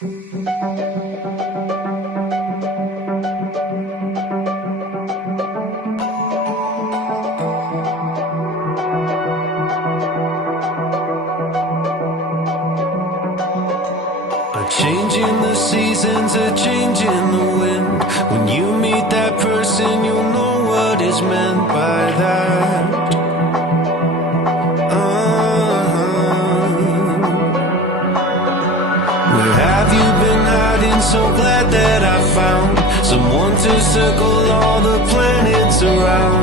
Changing the seasons, a change in the wind. When you meet that person, you'll know what is meant by that. Where have you been hiding? So glad that I found someone to circle all the planets around.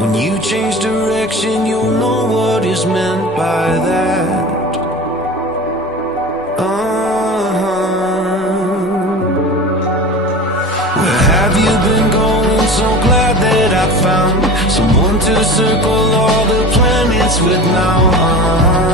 When you change direction, you'll know what is meant by that. Where have you been going? So glad that I found someone to circle all the planets with now.